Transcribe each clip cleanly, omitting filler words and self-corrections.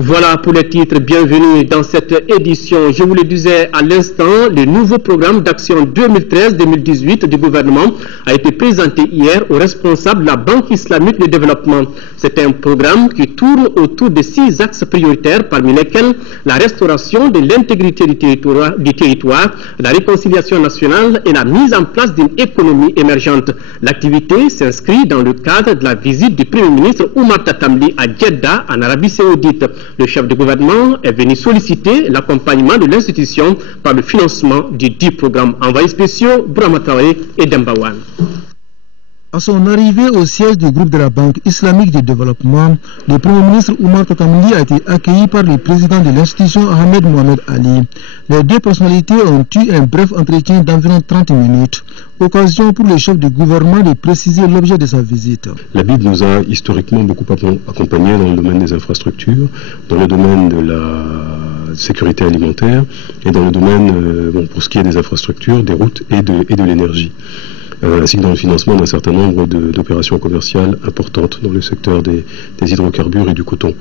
Voilà pour les titres. Bienvenue dans cette édition. Je vous le disais à l'instant, le nouveau programme d'action 2013-2018 du gouvernement a été présenté hier aux responsables de la Banque islamique de développement. C'est un programme qui tourne autour de 6 axes prioritaires, parmi lesquels la restauration de l'intégrité du territoire, la réconciliation nationale et la mise en place d'une économie émergente. L'activité s'inscrit dans le cadre de la visite du Premier ministre Oumar Tatamli à Jeddah, en Arabie Saoudite. Le chef de gouvernement est venu solliciter l'accompagnement de l'institution par le financement du dit programme. Envoyés spéciaux, Bourama Traoré et Dembawan. À son arrivée au siège du groupe de la Banque islamique de développement, le Premier ministre Oumar Tatamli a été accueilli par le président de l'institution Ahmed Mohamed Ali. Les deux personnalités ont eu un bref entretien d'environ 30 minutes, occasion pour le chef du gouvernement de préciser l'objet de sa visite. La BID nous a historiquement beaucoup accompagnés dans le domaine des infrastructures, dans le domaine de la sécurité alimentaire et dans le domaine, pour ce qui est des infrastructures, des routes et de l'énergie. Ainsi que dans le financement d'un certain nombre d'opérations commerciales importantes dans le secteur des hydrocarbures et du coton.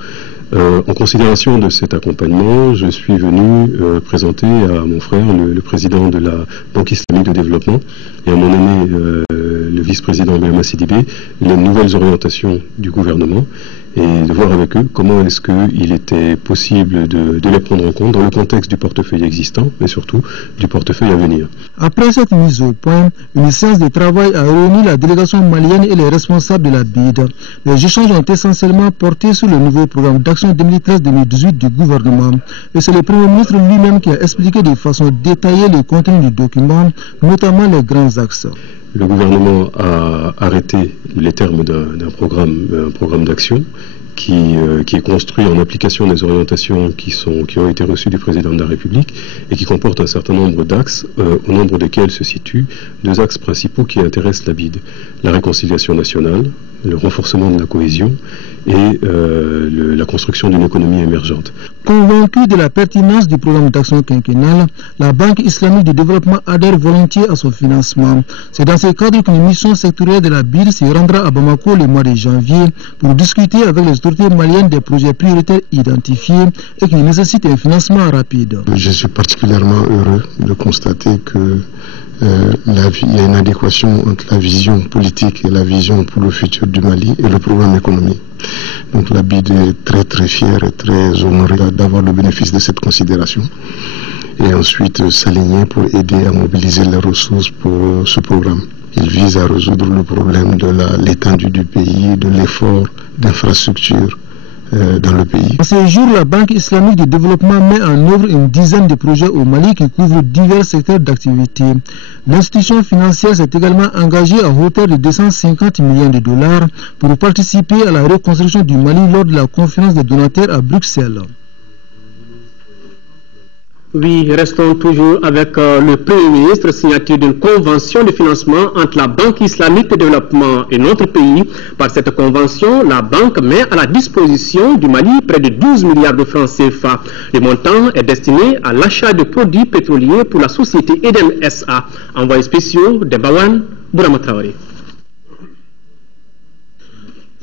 En considération de cet accompagnement, je suis venu présenter à mon frère, le président de la Banque islamique de développement, et à mon aîné, le vice-président Béama Sidibé, les nouvelles orientations du gouvernement, et de voir avec eux comment est-ce qu'il était possible de les prendre en compte dans le contexte du portefeuille existant, mais surtout du portefeuille à venir. Après cette mise au point, une séance de travail a réuni la délégation malienne et les responsables de la BID. Les échanges ont essentiellement porté sur le nouveau programme d'action 2013-2018 du gouvernement. Et c'est le Premier ministre lui-même qui a expliqué de façon détaillée le contenu du document, notamment les grands axes. Le gouvernement a arrêté les termes d'un programme d'action qui est construit en application des orientations qui ont été reçues du président de la République et qui comporte un certain nombre d'axes, au nombre desquels se situent 2 axes principaux qui intéressent la BID. La réconciliation nationale, le renforcement de la cohésion et la construction d'une économie émergente. Convaincue de la pertinence du programme d'action quinquennal, la Banque islamique de développement adhère volontiers à son financement. C'est dans ce cadre qu'une mission sectorielle de la BID se rendra à Bamako le mois de janvier pour discuter avec les autorités maliennes des projets prioritaires identifiés et qui nécessitent un financement rapide. Je suis particulièrement heureux de constater que il y a une adéquation entre la vision politique et la vision pour le futur du Mali et le programme économique. Donc la BID est très très fière et très honorée d'avoir le bénéfice de cette considération et ensuite s'aligner pour aider à mobiliser les ressources pour ce programme. Il vise à résoudre le problème de l'étendue du pays, de l'effort d'infrastructure dans le pays. À ce jour, la Banque islamique de développement met en œuvre une dizaine de projets au Mali qui couvrent divers secteurs d'activité. L'institution financière s'est également engagée à hauteur de 250 millions de dollars pour participer à la reconstruction du Mali lors de la conférence des donateurs à Bruxelles. Oui, restons toujours avec le Premier ministre, signature d'une convention de financement entre la Banque islamique de développement et notre pays. Par cette convention, la banque met à la disposition du Mali près de 12 milliards de francs CFA. Le montant est destiné à l'achat de produits pétroliers pour la société Eden SA. Envoyés spéciaux de Bawan, Bourama Traoré.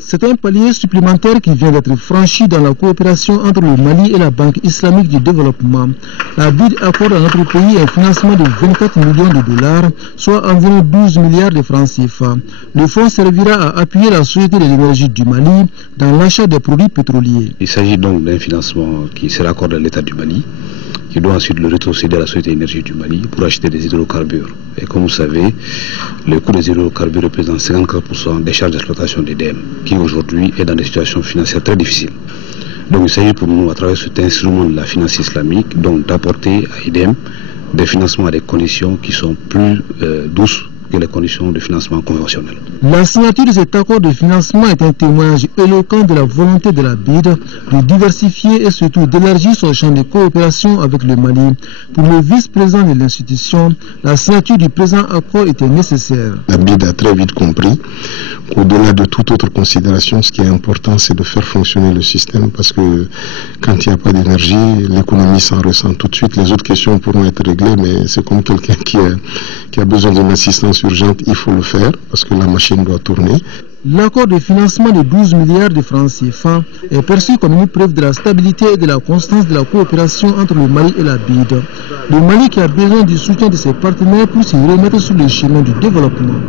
C'est un palier supplémentaire qui vient d'être franchi dans la coopération entre le Mali et la Banque islamique du développement. La BID accorde à notre pays un financement de 24 millions de dollars, soit environ 12 milliards de francs CFA. Le fonds servira à appuyer la Société de l'énergie du Mali dans l'achat des produits pétroliers. Il s'agit donc d'un financement qui sera accordé à l'État du Mali, qui doit ensuite le rétrocéder à la Société d'énergie du Mali pour acheter des hydrocarbures. Et comme vous savez, le coût des hydrocarbures représente 54% des charges d'exploitation d'EDM, qui aujourd'hui est dans des situations financières très difficiles. Donc il s'agit pour nous, à travers cet instrument de la finance islamique, d'apporter à EDM des financements à des conditions qui sont plus douces que les conditions de financement conventionnelles. La signature de cet accord de financement est un témoignage éloquent de la volonté de la BID de diversifier et surtout d'élargir son champ de coopération avec le Mali. Pour le vice-président de l'institution, la signature du présent accord était nécessaire. La BID a très vite compris qu'au-delà de toute autre considération, ce qui est important, c'est de faire fonctionner le système, parce que quand il n'y a pas d'énergie, l'économie s'en ressent tout de suite. Les autres questions pourront être réglées, mais c'est comme quelqu'un qui a besoin d'une assistance urgente, il faut le faire parce que la machine doit tourner. L'accord de financement de 12 milliards de francs CFA est perçu comme une preuve de la stabilité et de la constance de la coopération entre le Mali et la BID. Le Mali qui a besoin du soutien de ses partenaires pour se remettre sur le chemin du développement.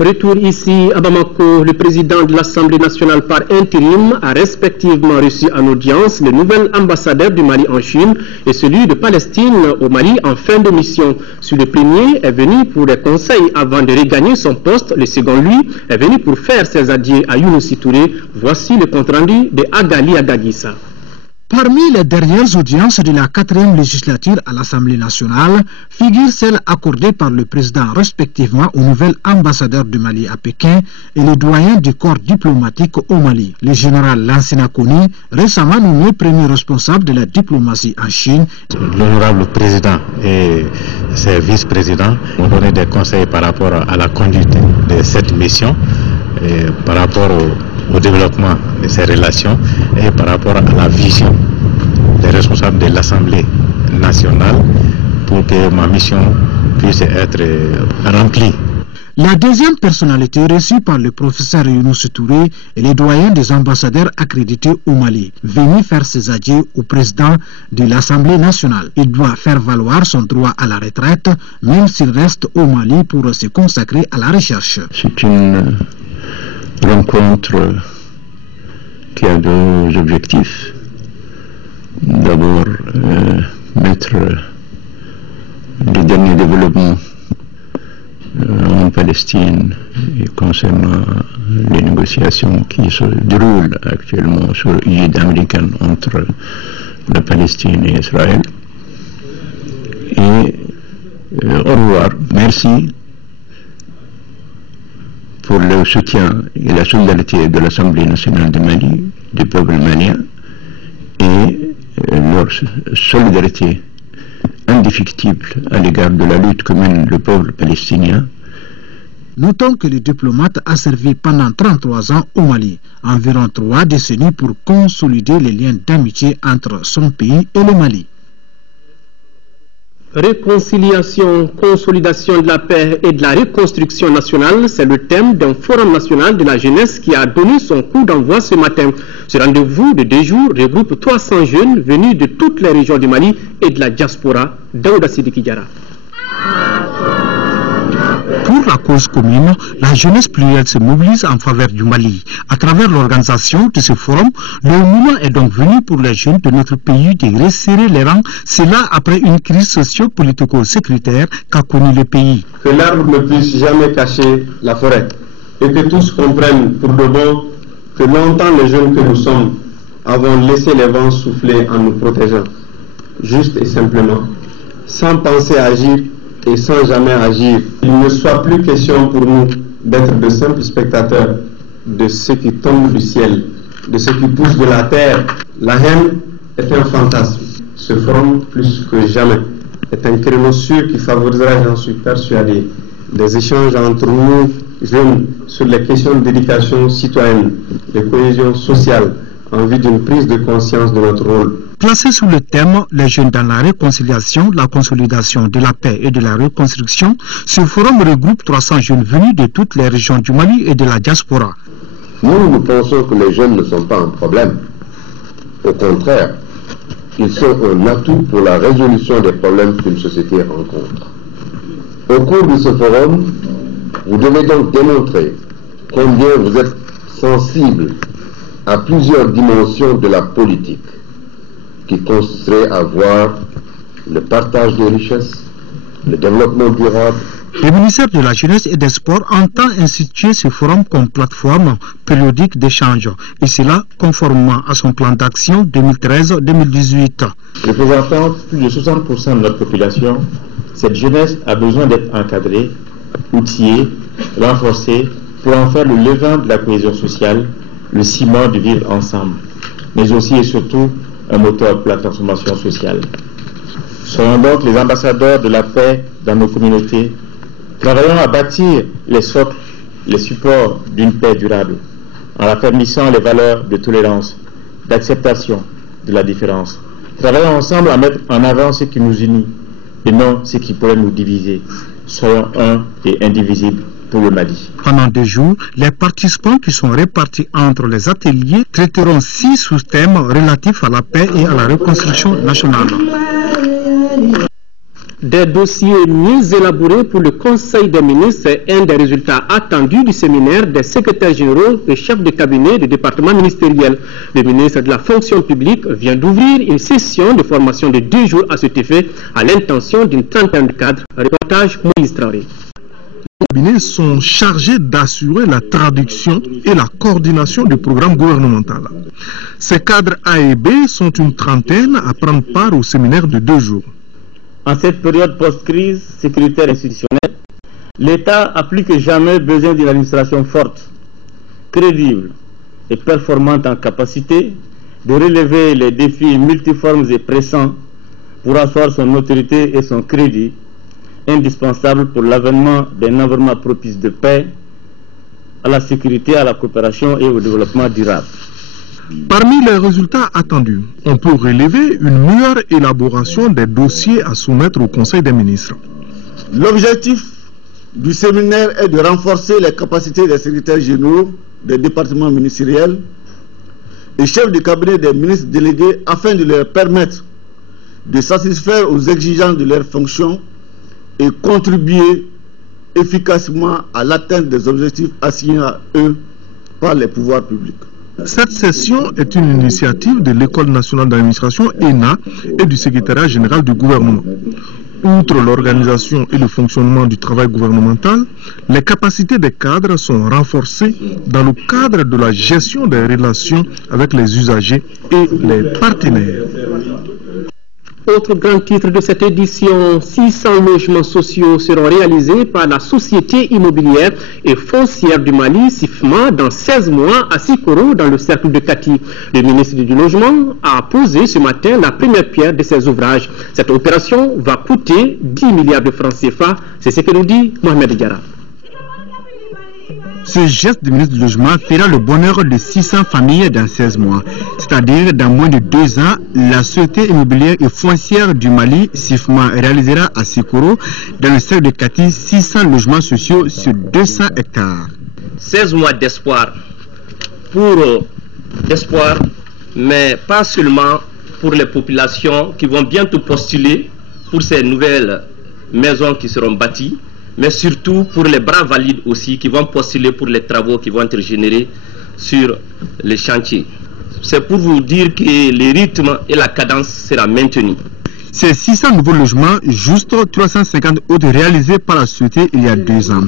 Retour ici à Bamako, le président de l'Assemblée nationale par intérim a respectivement reçu en audience le nouvel ambassadeur du Mali en Chine et celui de Palestine au Mali en fin de mission. Sur le premier est venu pour des conseils avant de regagner son poste. Le second, lui, est venu pour faire ses adieux à Younousi Touré. Voici le compte-rendu de Agali Agagissa. Parmi les dernières audiences de la 4e législature à l'Assemblée nationale, figure celle accordée par le président respectivement au nouvel ambassadeur du Mali à Pékin et le doyen du corps diplomatique au Mali, le général Lansana Koni, récemment nommé premier responsable de la diplomatie en Chine. L'honorable président et ses vice-présidents ont donné des conseils par rapport à la conduite de cette mission, et par rapport au développement de ces relations et par rapport à la vision des responsables de l'Assemblée nationale pour que ma mission puisse être remplie. La deuxième personnalité reçue par le professeur Younousi Touré est le doyen des ambassadeurs accrédités au Mali, venu faire ses adieux au président de l'Assemblée nationale. Il doit faire valoir son droit à la retraite, même s'il reste au Mali pour se consacrer à la recherche. C'est une rencontre qui a deux objectifs. D'abord, mettre les derniers développements en Palestine et concernant les négociations qui se déroulent actuellement sur l'égide américaine entre la Palestine et Israël. Et au revoir. Merci pour le soutien et la solidarité de l'Assemblée nationale du Mali, du peuple malien, et leur solidarité indéfectible à l'égard de la lutte que mène le peuple palestinien. Notons que le diplomate a servi pendant 33 ans au Mali, environ 3 décennies pour consolider les liens d'amitié entre son pays et le Mali. Réconciliation, consolidation de la paix et de la reconstruction nationale, c'est le thème d'un forum national de la jeunesse qui a donné son coup d'envoi ce matin. Ce rendez-vous de 2 jours regroupe 300 jeunes venus de toutes les régions du Mali et de la diaspora. Daouda Sidiki Diarra. Pour la cause commune, la jeunesse plurielle se mobilise en faveur du Mali. À travers l'organisation de ce forum, le moment est donc venu pour les jeunes de notre pays de resserrer les rangs, cela après une crise socio-politico-sécuritaire qu'a connue le pays. Que l'arbre ne puisse jamais cacher la forêt et que tous comprennent pour de bon que longtemps les jeunes que nous sommes avons laissé les vents souffler en nous protégeant, juste et simplement, sans penser à agir et sans jamais agir. Il ne soit plus question pour nous d'être de simples spectateurs de ce qui tombe du ciel, de ce qui pousse de la terre. La haine est un fantasme. Ce forum, plus que jamais, est un créneau sûr qui favorisera, j'en suis persuadé, des échanges entre nous, jeunes, sur les questions d'éducation citoyenne, de cohésion sociale, en vue d'une prise de conscience de notre rôle. Placé sous le thème « Les jeunes dans la réconciliation, la consolidation de la paix et de la reconstruction », ce forum regroupe 300 jeunes venus de toutes les régions du Mali et de la diaspora. Nous pensons que les jeunes ne sont pas un problème. Au contraire, ils sont un atout pour la résolution des problèmes qu'une société rencontre. Au cours de ce forum, vous devez donc démontrer combien vous êtes sensible à plusieurs dimensions de la politique, qui consisterait à voir le partage des richesses, le développement durable. Le ministère de la Jeunesse et des Sports entend instituer ce forum comme plateforme périodique d'échange, et cela conformément à son plan d'action 2013-2018. Représentant plus de 60% de notre population, cette jeunesse a besoin d'être encadrée, outillée, renforcée, pour en faire le levain de la cohésion sociale, le ciment du vivre ensemble, mais aussi et surtout un moteur pour la transformation sociale. Soyons donc les ambassadeurs de la paix dans nos communautés. Travaillons à bâtir les socles, les supports d'une paix durable, en affermissant les valeurs de tolérance, d'acceptation de la différence. Travaillons ensemble à mettre en avant ce qui nous unit et non ce qui pourrait nous diviser. soyons un et indivisibles pour le Mali. Pendant 2 jours, les participants qui sont répartis entre les ateliers traiteront 6 sous-thèmes relatifs à la paix et à la reconstruction nationale. Des dossiers mieux élaborés pour le Conseil des ministres est un des résultats attendus du séminaire des secrétaires généraux et chefs de cabinet des départements ministériels. Le ministre de la fonction publique vient d'ouvrir une session de formation de 2 jours à cet effet à l'intention d'une trentaine de cadres. Reportage Moïse Traoré. Les cabinets sont chargés d'assurer la traduction et la coordination du programme gouvernemental. Ces cadres A et B sont une trentaine à prendre part au séminaire de 2 jours. En cette période post-crise sécuritaire institutionnelle, l'État a plus que jamais besoin d'une administration forte, crédible et performante en capacité de relever les défis multiformes et pressants pour asseoir son autorité et son crédit, indispensable pour l'avènement d'un environnement propice de paix, à la sécurité, à la coopération et au développement durable. Parmi les résultats attendus, on peut relever une meilleure élaboration des dossiers à soumettre au Conseil des ministres. L'objectif du séminaire est de renforcer les capacités des secrétaires généraux des départements ministériels et chefs de cabinet des ministres délégués afin de leur permettre de satisfaire aux exigences de leurs fonctions et contribuer efficacement à l'atteinte des objectifs assignés à eux par les pouvoirs publics. Cette session est une initiative de l'École nationale d'administration ENA et du secrétariat général du gouvernement. Outre l'organisation et le fonctionnement du travail gouvernemental, les capacités des cadres sont renforcées dans le cadre de la gestion des relations avec les usagers et les partenaires. Autre grand titre de cette édition, 600 logements sociaux seront réalisés par la Société immobilière et foncière du Mali, SIFMA, dans 16 mois à Sikoro, dans le cercle de Kati. Le ministre du Logement a posé ce matin la première pierre de ces ouvrages. Cette opération va coûter 10 milliards de francs CFA, c'est ce que nous dit Mohamed Diarra. Ce geste du ministre du Logement fera le bonheur de 600 familles dans 16 mois. C'est-à-dire, dans moins de 2 ans, la Société immobilière et foncière du Mali, SIFMA, réalisera à Sikoro, dans le cercle de Kati, 600 logements sociaux sur 200 hectares. 16 mois d'espoir, mais pas seulement pour les populations qui vont bientôt postuler pour ces nouvelles maisons qui seront bâties, mais surtout pour les bras valides aussi qui vont postuler pour les travaux qui vont être générés sur les chantiers. C'est pour vous dire que le rythme et la cadence sera maintenus. Ces 600 nouveaux logements, juste 350 autres réalisés par la société il y a 2 ans.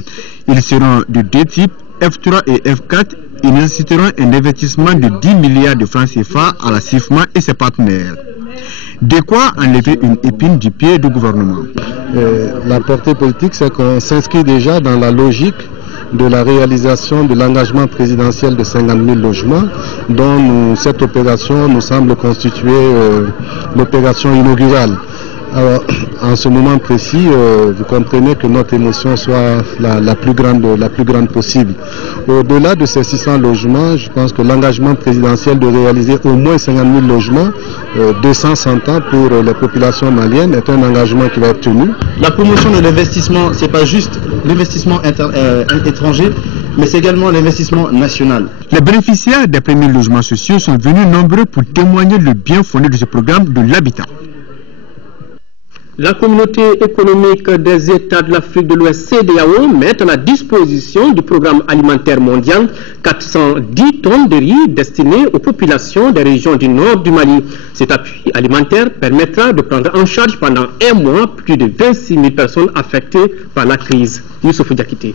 Ils seront de 2 types, F3 et F4. Ils nécessiteront un investissement de 10 milliards de francs CFA à la SIFMA et ses partenaires. De quoi enlever une épine du pied du gouvernement. La portée politique, c'est qu'on s'inscrit déjà dans la logique de la réalisation de l'engagement présidentiel de 50 000 logements, dont cette opération nous semble constituer l'opération inaugurale. Alors, en ce moment précis, vous comprenez que notre émotion soit la plus grande possible. Au-delà de ces 600 logements, je pense que l'engagement présidentiel de réaliser au moins 50 000 logements, 200 ans pour les populations maliennes, est un engagement qui va être tenu. La promotion de l'investissement, ce n'est pas juste l'investissement étranger, mais c'est également l'investissement national. Les bénéficiaires des premiers logements sociaux sont venus nombreux pour témoigner le bien fondé de ce programme de l'habitat. La communauté économique des États de l'Afrique de l'Ouest, CEDEAO, met à la disposition du programme alimentaire mondial 410 tonnes de riz destinées aux populations des régions du nord du Mali. Cet appui alimentaire permettra de prendre en charge pendant 1 mois plus de 26 000 personnes affectées par la crise. Youssouf Diakité.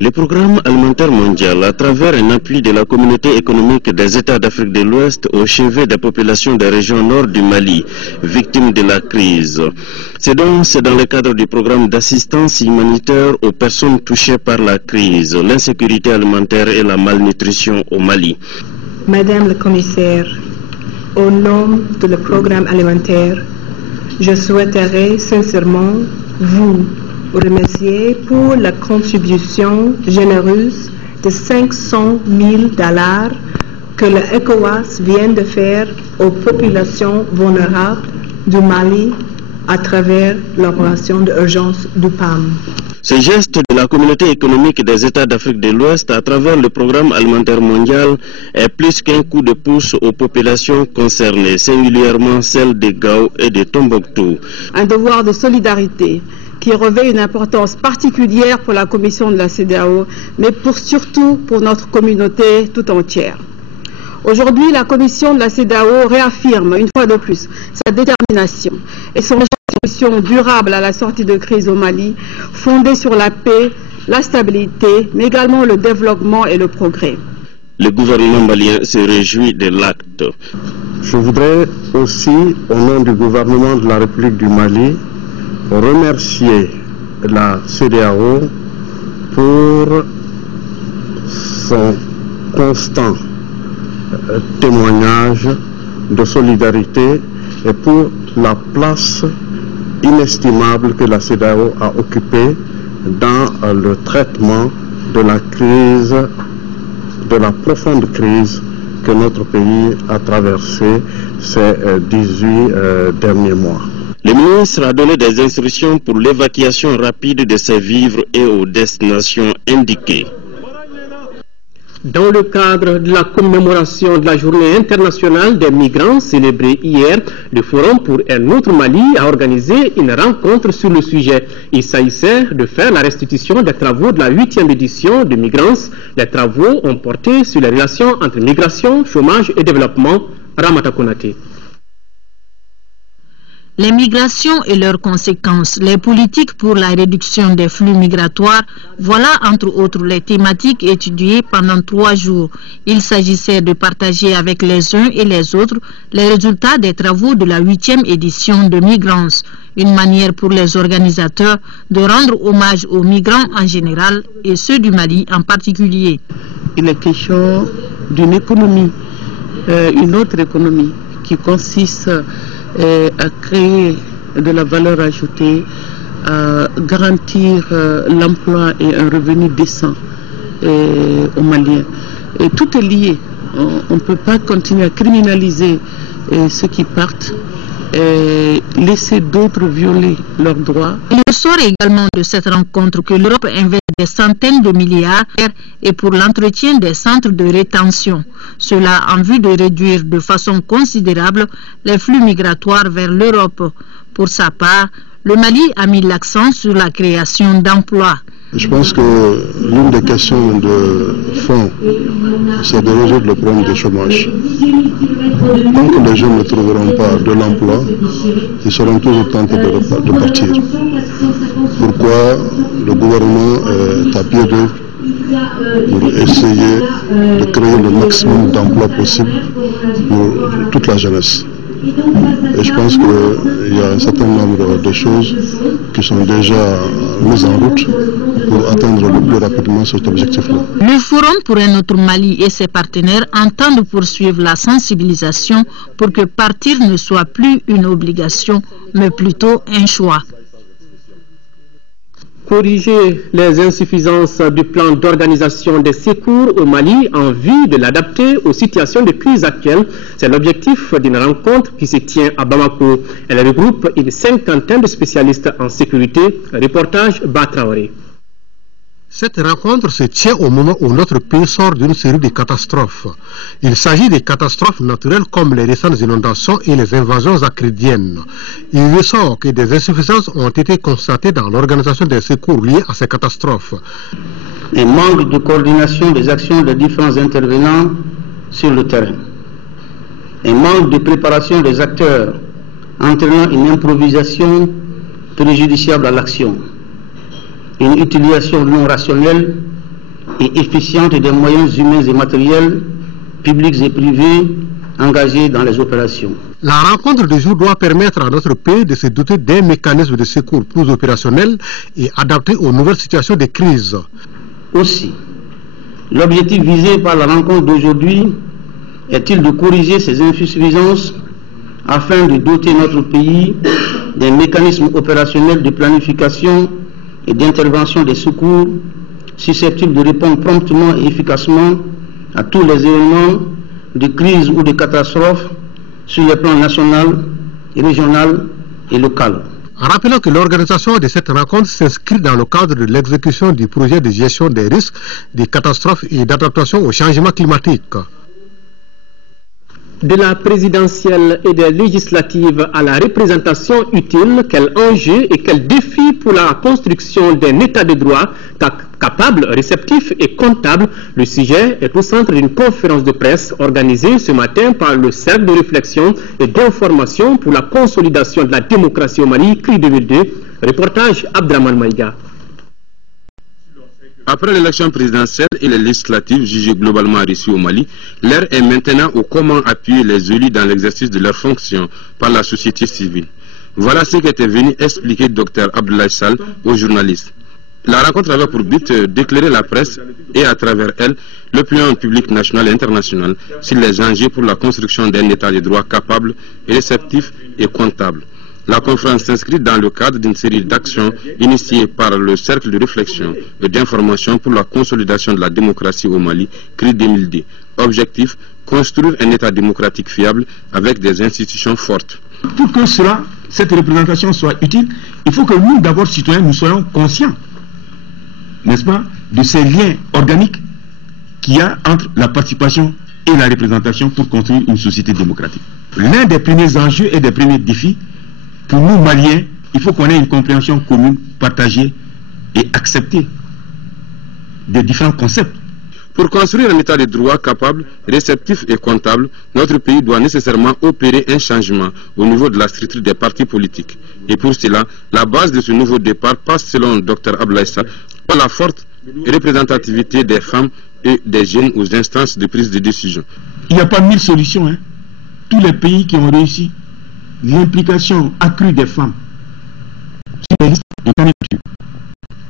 Le programme alimentaire mondial, à travers un appui de la communauté économique des États d'Afrique de l'Ouest au chevet des populations des régions nord du Mali, victimes de la crise. C'est dans le cadre du programme d'assistance humanitaire aux personnes touchées par la crise, l'insécurité alimentaire et la malnutrition au Mali. Madame la commissaire, au nom de le programme alimentaire, je souhaiterais sincèrement vous remercier pour la contribution généreuse de 500 000 $ que le ECOWAS vient de faire aux populations vulnérables du Mali à travers l'opération d'urgence du PAM. Ce geste de la communauté économique des États d'Afrique de l'Ouest à travers le programme alimentaire mondial est plus qu'un coup de pouce aux populations concernées, singulièrement celles de Gao et de Tombouctou. Un devoir de solidarité qui revêt une importance particulière pour la Commission de la CEDEAO, mais surtout pour notre communauté tout entière. Aujourd'hui, la Commission de la CEDEAO réaffirme une fois de plus sa détermination et son solution durable à la sortie de crise au Mali, fondée sur la paix, la stabilité, mais également le développement et le progrès. Le gouvernement malien se réjouit de l'acte. Je voudrais aussi, au nom du gouvernement de la République du Mali, remercier la CEDEAO pour son constant témoignage de solidarité et pour la place inestimable que la CEDEAO a occupée dans le traitement de la crise, de la profonde crise que notre pays a traversée ces 18 derniers mois. Le ministre a donné des instructions pour l'évacuation rapide de ces vivres et aux destinations indiquées. Dans le cadre de la commémoration de la Journée internationale des migrants célébrée hier, le Forum pour un autre Mali a organisé une rencontre sur le sujet. Il s'agissait de faire la restitution des travaux de la 8e édition de Migrants. Les travaux ont porté sur les relations entre migration, chômage et développement. Ramata Konaté. Les migrations et leurs conséquences, les politiques pour la réduction des flux migratoires, voilà entre autres les thématiques étudiées pendant 3 jours. Il s'agissait de partager avec les uns et les autres les résultats des travaux de la 8e édition de Migrants, une manière pour les organisateurs de rendre hommage aux migrants en général et ceux du Mali en particulier. Il est question d'une économie, une autre économie qui consiste à créer de la valeur ajoutée, à garantir l'emploi et un revenu décent aux Maliens. Et tout est lié. On ne peut pas continuer à criminaliser ceux qui partent et laisser d'autres violer leurs droits. Il ressort également de cette rencontre que l'Europe investit des centaines de milliards et pour l'entretien des centres de rétention. Cela en vue de réduire de façon considérable les flux migratoires vers l'Europe. Pour sa part, le Mali a mis l'accent sur la création d'emplois. Je pense que l'une des questions de fond, c'est de résoudre le problème du chômage. Tant que les jeunes ne trouveront pas de l'emploi, ils seront toujours tentés de partir. Pourquoi le gouvernement est à pied d'œuvre pour essayer de créer le maximum d'emplois possible pour toute la jeunesse. Et je pense qu'il y a un certain nombre de choses qui sont déjà mises en route pour atteindre le plus rapidement cet objectif-là. Le Forum pour un autre Mali et ses partenaires entendent poursuivre la sensibilisation pour que partir ne soit plus une obligation, mais plutôt un choix. Corriger les insuffisances du plan d'organisation des secours au Mali en vue de l'adapter aux situations de crise actuelles. C'est l'objectif d'une rencontre qui se tient à Bamako. Elle regroupe une 50aine de spécialistes en sécurité. Reportage Batraoré. Cette rencontre se tient au moment où notre pays sort d'une série de catastrophes. Il s'agit de catastrophes naturelles comme les récentes inondations et les invasions acridiennes. Il ressort que des insuffisances ont été constatées dans l'organisation des secours liés à ces catastrophes. Un manque de coordination des actions des différents intervenants sur le terrain. Un manque de préparation des acteurs entraînant une improvisation préjudiciable à l'action. Une utilisation non rationnelle et efficiente des moyens humains et matériels, publics et privés, engagés dans les opérations. La rencontre du jour doit permettre à notre pays de se doter d'un mécanisme de secours plus opérationnel et adapté aux nouvelles situations de crise. Aussi, l'objectif visé par la rencontre d'aujourd'hui est-il de corriger ces insuffisances afin de doter notre pays d'un mécanisme opérationnel de planification et d'intervention des secours susceptibles de répondre promptement et efficacement à tous les événements de crise ou de catastrophe sur les plans national, régional et local. Rappelons que l'organisation de cette rencontre s'inscrit dans le cadre de l'exécution du projet de gestion des risques, des catastrophes et d'adaptation au changement climatique. De la présidentielle et des législatives à la représentation utile, quel enjeu et quel défi pour la construction d'un état de droit capable, réceptif et comptable. Le sujet est au centre d'une conférence de presse organisée ce matin par le Cercle de réflexion et d'information pour la consolidation de la démocratie au Mali, CRI 2002. Reportage Abdraman Maïga. Après l'élection présidentielle et les législatives jugées globalement réussies au Mali, l'heure est maintenant au comment appuyer les élus dans l'exercice de leurs fonctions par la société civile. Voilà ce qu'était venu expliquer Dr Abdoulaye Sall aux journalistes. La rencontre avait pour but d'éclairer la presse et à travers elle l'opinion publique nationale et internationale sur les enjeux pour la construction d'un état de droit capable, réceptif et comptable. La conférence s'inscrit dans le cadre d'une série d'actions initiées par le Cercle de réflexion et d'information pour la consolidation de la démocratie au Mali, CRI 2002. Objectif, construire un État démocratique fiable avec des institutions fortes. Pour que cette représentation soit utile, il faut que nous, d'abord citoyens, nous soyons conscients, n'est-ce pas, de ces liens organiques qu'il y a entre la participation et la représentation pour construire une société démocratique. L'un des premiers enjeux et des premiers défis, pour nous, Maliens, il faut qu'on ait une compréhension commune, partagée et acceptée des différents concepts. Pour construire un état de droit capable, réceptif et comptable, notre pays doit nécessairement opérer un changement au niveau de la structure des partis politiques. Et pour cela, la base de ce nouveau départ passe, selon Dr Abdoulaye Sall, par la forte représentativité des femmes et des jeunes aux instances de prise de décision. Il n'y a pas 1000 solutions. Hein. Tous les pays qui ont réussi, l'implication accrue des femmes sur les listes de candidature,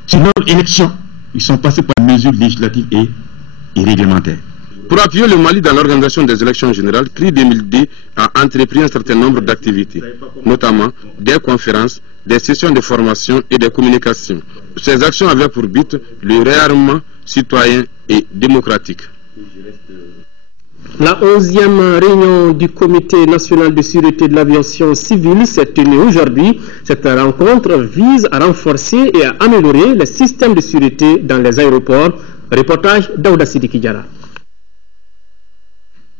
sur leur élection, ils sont passés par mesures législatives et réglementaires. Pour appuyer le Mali dans l'organisation des élections générales, CRI 2002 a entrepris un certain nombre d'activités, notamment des conférences, des sessions de formation et des communications. Ces actions avaient pour but le réarmement citoyen et démocratique. La 11e réunion du Comité national de sûreté de l'aviation civile s'est tenue aujourd'hui. Cette rencontre vise à renforcer et à améliorer les systèmes de sûreté dans les aéroports. Reportage Daouda Sidiki Diarra.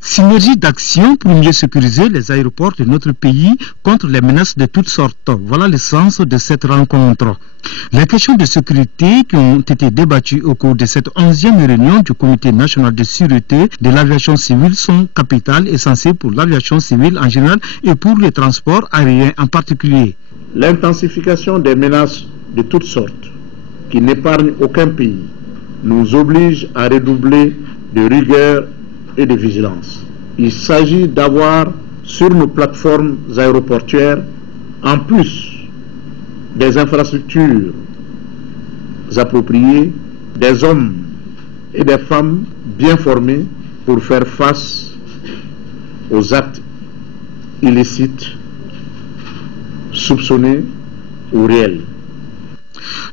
Synergie d'action pour mieux sécuriser les aéroports de notre pays contre les menaces de toutes sortes. Voilà le sens de cette rencontre. Les questions de sécurité qui ont été débattues au cours de cette 11e réunion du Comité national de sûreté de l'aviation civile sont capitales, essentielles pour l'aviation civile en général et pour le transport aérien en particulier. L'intensification des menaces de toutes sortes qui n'épargnent aucun pays nous oblige à redoubler de rigueur et de vigilance. Il s'agit d'avoir sur nos plateformes aéroportuaires, en plus des infrastructures appropriées, des hommes et des femmes bien formés pour faire face aux actes illicites, soupçonnés ou réels.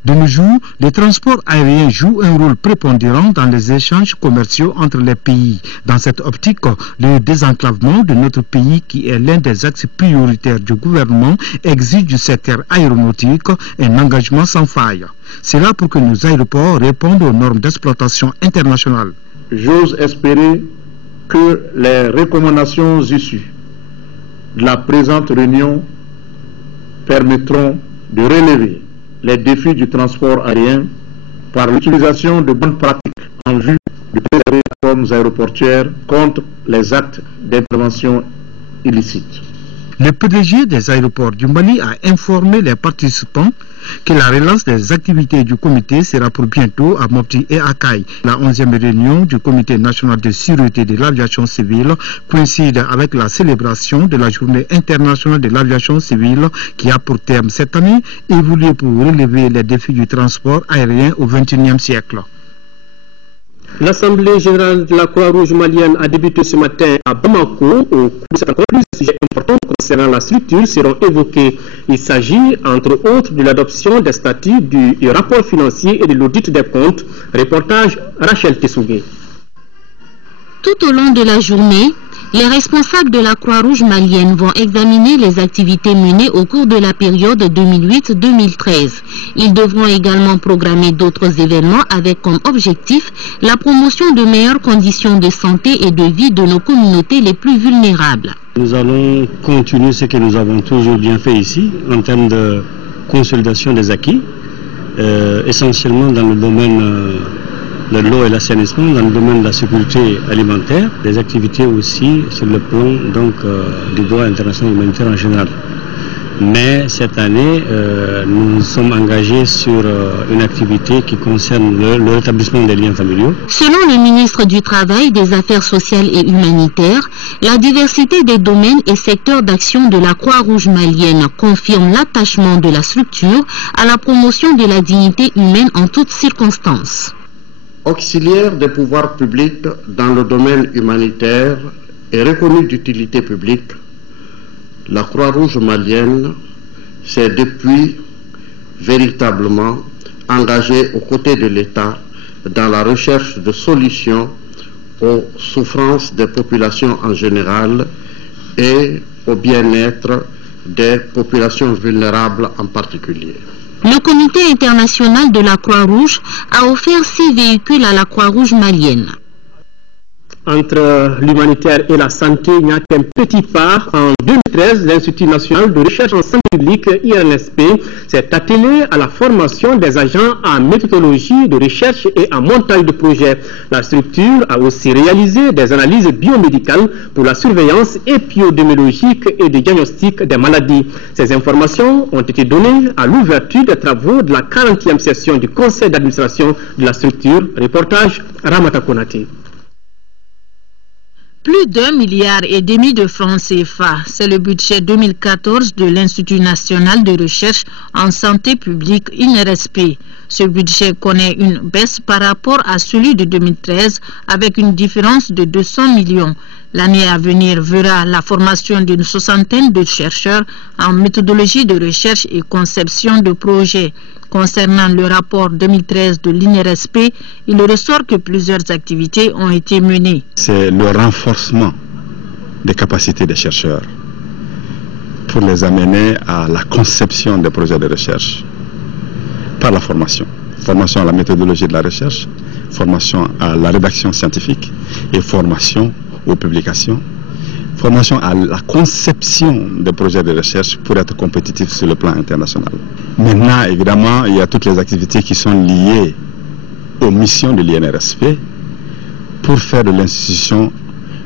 De nos jours, le transport aérien joue un rôle prépondérant dans les échanges commerciaux entre les pays. Dans cette optique, le désenclavement de notre pays, qui est l'un des axes prioritaires du gouvernement, exige du secteur aéronautique un engagement sans faille. C'est là pour que nos aéroports répondent aux normes d'exploitation internationales. J'ose espérer que les recommandations issues de la présente réunion permettront de relever les défis du transport aérien par l'utilisation de bonnes pratiques en vue de préserver les normes aéroportuaires contre les actes d'intervention illicites. Le PDG des aéroports du Mali a informé les participants que la relance des activités du comité sera pour bientôt à Mopti et à Kaï. La 11e réunion du Comité national de sûreté de l'aviation civile coïncide avec la célébration de la Journée internationale de l'aviation civile qui a pour terme cette année évolué pour relever les défis du transport aérien au XXIe siècle. L'Assemblée générale de la Croix-Rouge malienne a débuté ce matin à Bamako. Au cours de cette rencontre, plusieurs sujets importants concernant la structure seront évoqués. Il s'agit, entre autres, de l'adoption des statuts du rapport financier et de l'audit des comptes. Reportage Rachel Tessougué. Tout au long de la journée, Les responsables de la Croix-Rouge malienne vont examiner les activités menées au cours de la période 2008-2013. Ils devront également programmer d'autres événements avec comme objectif la promotion de meilleures conditions de santé et de vie de nos communautés les plus vulnérables. Nous allons continuer ce que nous avons toujours bien fait ici en termes de consolidation des acquis, essentiellement dans le domaine de l'eau et l'assainissement, dans le domaine de la sécurité alimentaire, des activités aussi sur le plan du droit international humanitaire en général. Mais cette année, nous sommes engagés sur une activité qui concerne le rétablissement des liens familiaux. Selon le ministre du Travail, des Affaires sociales et humanitaires, la diversité des domaines et secteurs d'action de la Croix-Rouge malienne confirme l'attachement de la structure à la promotion de la dignité humaine en toutes circonstances. Auxiliaire des pouvoirs publics dans le domaine humanitaire et reconnue d'utilité publique, la Croix-Rouge malienne s'est depuis véritablement engagée aux côtés de l'État dans la recherche de solutions aux souffrances des populations en général et au bien-être des populations vulnérables en particulier. Le Comité international de la Croix-Rouge a offert 6 véhicules à la Croix-Rouge malienne. Entre l'humanitaire et la santé, il n'y a qu'un petit pas. En 2013, l'Institut national de recherche en santé publique, INSP, s'est attelé à la formation des agents en méthodologie de recherche et en montage de projets. La structure a aussi réalisé des analyses biomédicales pour la surveillance épidémiologique et de diagnostic des maladies. Ces informations ont été données à l'ouverture des travaux de la 40e session du conseil d'administration de la structure. Reportage Ramata Konate. Plus d'1,5 milliard de francs CFA, c'est le budget 2014 de l'Institut national de recherche en santé publique INRSP. Ce budget connaît une baisse par rapport à celui de 2013 avec une différence de 200 millions. L'année à venir verra la formation d'une 60aine de chercheurs en méthodologie de recherche et conception de projets. Concernant le rapport 2013 de l'INRSP, il ressort que plusieurs activités ont été menées. C'est le renforcement des capacités des chercheurs pour les amener à la conception des projets de recherche par la formation. Formation à la méthodologie de la recherche, formation à la rédaction scientifique et formation aux publications. Formation à la conception des projets de recherche pour être compétitif sur le plan international. Maintenant, évidemment, il y a toutes les activités qui sont liées aux missions de l'INRSP pour faire de l'institution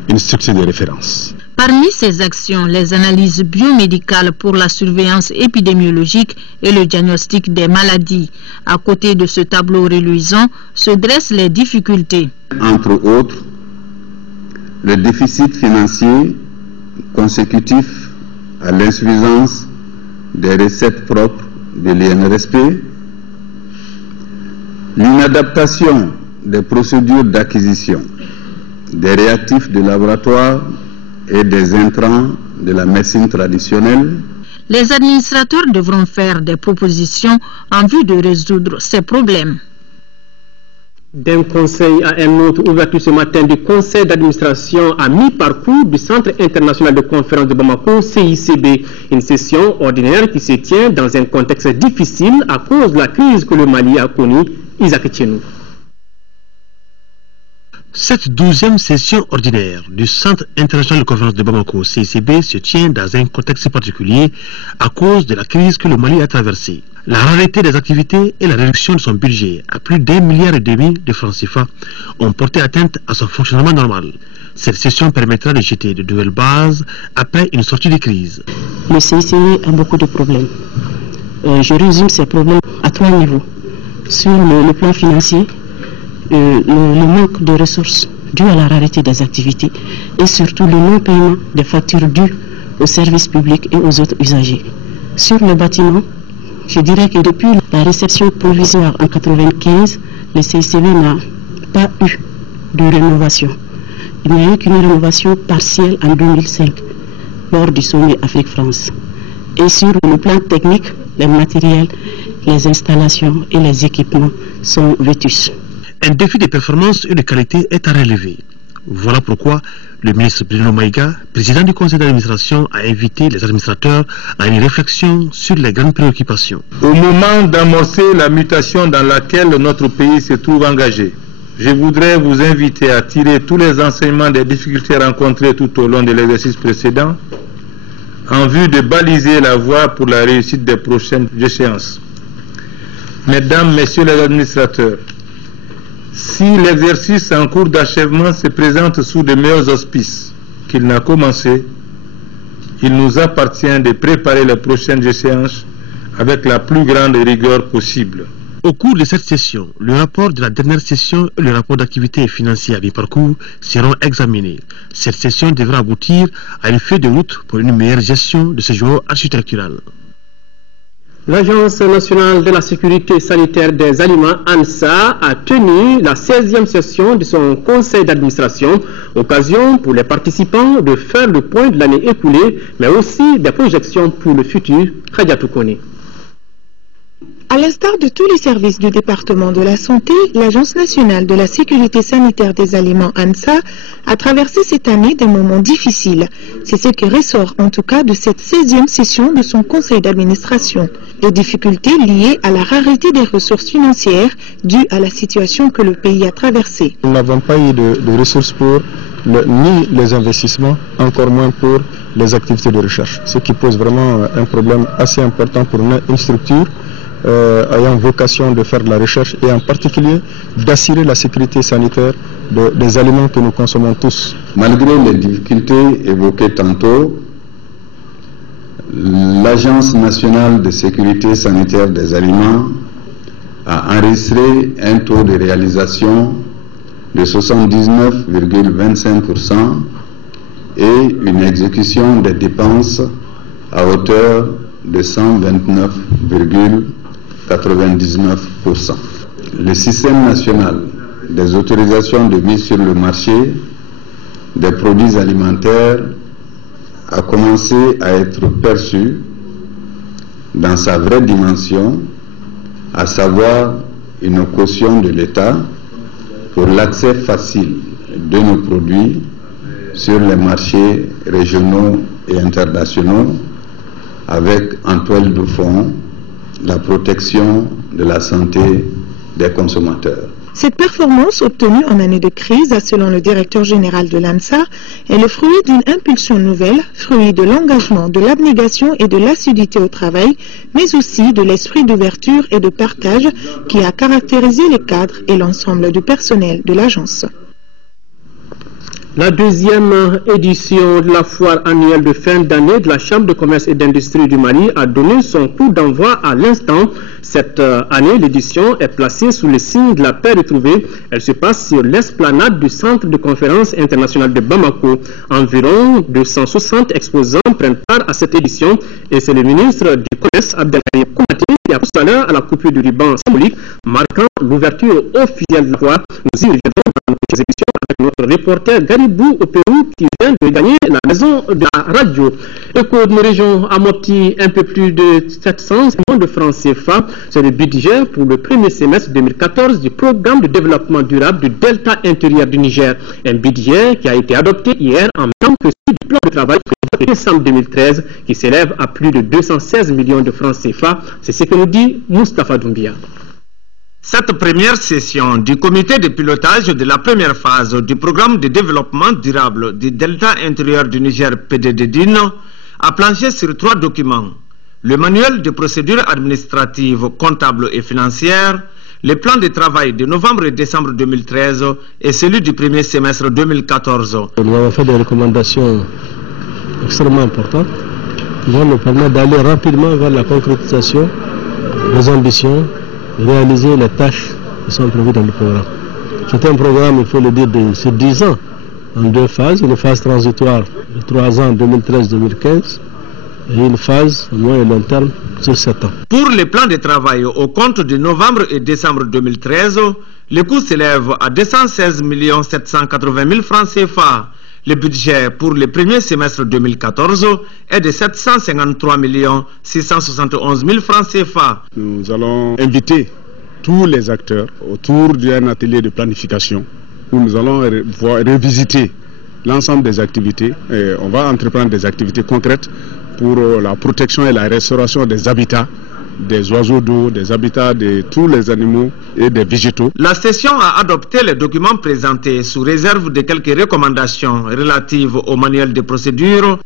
une structure de référence. Parmi ces actions, les analyses biomédicales pour la surveillance épidémiologique et le diagnostic des maladies. À côté de ce tableau reluisant se dressent les difficultés. Entre autres, le déficit financier consécutif à l'insuffisance des recettes propres de l'INRSP, l'inadaptation des procédures d'acquisition des réactifs de laboratoire et des intrants de la médecine traditionnelle. Les administrateurs devront faire des propositions en vue de résoudre ces problèmes. D'un conseil à un autre, ouverture ce matin du conseil d'administration à mi-parcours du Centre international de conférence de Bamako, CICB. Une session ordinaire qui se tient dans un contexte difficile à cause de la crise que le Mali a connue. Isaac Tchenou. Cette 12e session ordinaire du Centre international de conférence de Bamako, CICB, se tient dans un contexte particulier à cause de la crise que le Mali a traversée. La rareté des activités et la réduction de son budget à plus d'1,5 milliard de francs CFA ont porté atteinte à son fonctionnement normal. Cette session permettra de jeter de nouvelles bases après une sortie de crise. Le CICB a beaucoup de problèmes. Je résume ces problèmes à 3 niveaux. Sur le plan financier, le manque de ressources dû à la rareté des activités et surtout le non-paiement des factures dues aux services publics et aux autres usagers. Sur le bâtiment, je dirais que depuis la réception provisoire en 1995, le CICB n'a pas eu de rénovation. Il n'y a eu qu'une rénovation partielle en 2005, lors du sommet Afrique-France. Et sur le plan technique, les matériels, les installations et les équipements sont vétustes. Un défi de performance et de qualité est à relever. Voilà pourquoi le ministre Bruno Maïga, président du conseil d'administration, a invité les administrateurs à une réflexion sur les grandes préoccupations. Au moment d'amorcer la mutation dans laquelle notre pays se trouve engagé, je voudrais vous inviter à tirer tous les enseignements des difficultés rencontrées tout au long de l'exercice précédent en vue de baliser la voie pour la réussite des prochaines échéances. Mesdames, Messieurs les administrateurs, si l'exercice en cours d'achèvement se présente sous de meilleurs auspices qu'il n'a commencé, il nous appartient de préparer les prochaines échéances avec la plus grande rigueur possible. Au cours de cette session, le rapport de la dernière session et le rapport d'activité financière à mi-parcours seront examinés. Cette session devra aboutir à une feuille de route pour une meilleure gestion de ce jour architectural. L'Agence nationale de la sécurité sanitaire des aliments, ANSA, a tenu la 16e session de son conseil d'administration, occasion pour les participants de faire le point de l'année écoulée, mais aussi des projections pour le futur. Khadiatou Kone. À l'instar de tous les services du département de la santé, l'Agence nationale de la sécurité sanitaire des aliments ANSA a traversé cette année des moments difficiles. C'est ce qui ressort en tout cas de cette 16e session de son conseil d'administration. Des difficultés liées à la rareté des ressources financières dues à la situation que le pays a traversée. Nous n'avons pas eu de ressources pour ni les investissements, encore moins pour les activités de recherche. Ce qui pose vraiment un problème assez important pour une structure ayant vocation de faire de la recherche et en particulier d'assurer la sécurité sanitaire des aliments que nous consommons tous. Malgré les difficultés évoquées tantôt, l'Agence nationale de sécurité sanitaire des aliments a enregistré un taux de réalisation de 79,25% et une exécution des dépenses à hauteur de 129,99%. Le système national des autorisations de mise sur le marché des produits alimentaires a commencé à être perçu dans sa vraie dimension, à savoir une caution de l'État pour l'accès facile de nos produits sur les marchés régionaux et internationaux, avec en toile de fond la protection de la santé des consommateurs. Cette performance obtenue en année de crise, selon le directeur général de l'ANSA, est le fruit d'une impulsion nouvelle, fruit de l'engagement, de l'abnégation et de l'assiduité au travail, mais aussi de l'esprit d'ouverture et de partage qui a caractérisé les cadres et l'ensemble du personnel de l'agence. La deuxième édition de la foire annuelle de fin d'année de la Chambre de commerce et d'industrie du Mali a donné son coup d'envoi à l'instant. Cette année, l'édition est placée sous le signe de la paix retrouvée. Elle se passe sur l'esplanade du Centre de conférence international de Bamako. Environ 260 exposants prennent part à cette édition et c'est le ministre du Commerce, Abdelkarim Koumaté, qui a tout à l'heure à la coupure du ruban symbolique marquant l'ouverture officielle de la foire. Nous y reviendrons dans nos émissions avec notre reporter Garibou au Pérou qui vient de gagner la maison de la radio. Écho de nos régions à Mopti, un peu plus de 700 millions de francs CFA. C'est le budget pour le premier semestre 2014 du programme de développement durable du delta intérieur du Niger. Un budget qui a été adopté hier en même temps que celui du plan de travail de décembre 2013 qui s'élève à plus de 216 millions de francs CFA. C'est ce que nous dit Moustapha Doumbia. Cette première session du comité de pilotage de la première phase du programme de développement durable du delta intérieur du Niger PDD-DIN a planché sur 3 documents. Le manuel de procédures administratives, comptables et financières, le plan de travail de novembre et décembre 2013 et celui du premier semestre 2014. Nous avons fait des recommandations extrêmement importantes qui vont nous permettre d'aller rapidement vers la concrétisation des ambitions, réaliser les tâches qui sont prévues dans le programme. C'est un programme, il faut le dire, sur 10 ans, en 2 phases. Une phase transitoire de 3 ans, 2013-2015, et une phase au moyen et long terme sur 7 ans. Pour les plans de travail au compte de novembre et décembre 2013, le coût s'élève à 216 780 000 francs CFA. Le budget pour le premier semestre 2014 est de 753 671 000 francs CFA. Nous allons inviter tous les acteurs autour d'un atelier de planification où nous allons revisiter l'ensemble des activités. Et on va entreprendre des activités concrètes pour la protection et la restauration des habitats, des oiseaux d'eau, des habitats de tous les animaux et des végétaux. La session a adopté les documents présentés sous réserve de quelques recommandations relatives au manuel de procédure.